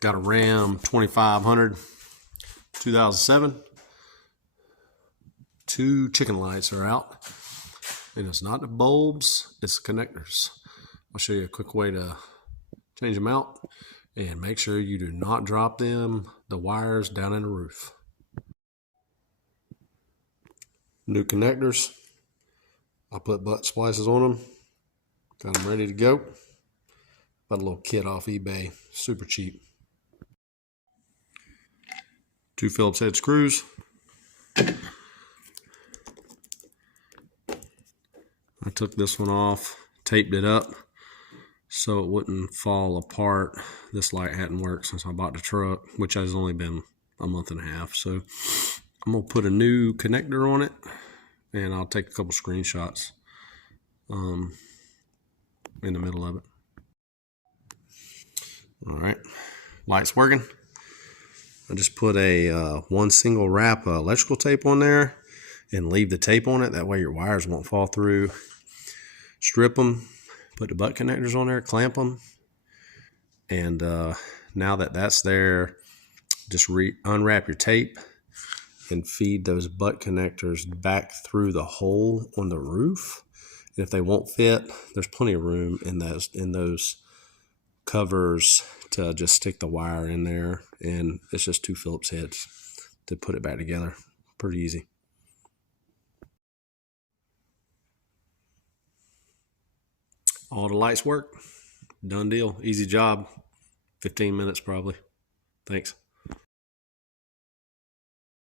Got a Ram 2500 2007. 2 chicken lights are out. And it's not the bulbs, it's the connectors. I'll show you a quick way to change them out. And make sure you do not drop the wires down in the roof. New connectors. I put butt splices on them. Got them ready to go. Bought a little kit off eBay, super cheap. 2 Phillips head screws. I took this one off, taped it up so it wouldn't fall apart. This light hadn't worked since I bought the truck, which has only been a month and a half. So I'm gonna put a new connector on it, and I'll take a couple screenshots in the middle of it. All right, light's working. I just put a one single wrap electrical tape on there and leave the tape on it. That way your wires won't fall through. Strip them, put the butt connectors on there, clamp them. And now that that's there, just unwrap your tape and feed those butt connectors back through the hole on the roof. And if they won't fit, there's plenty of room in those covers to just stick the wire in there, and it's just 2 Phillips heads to put it back together. Pretty easy. All the lights work. Done deal. Easy job. 15 minutes probably. Thanks.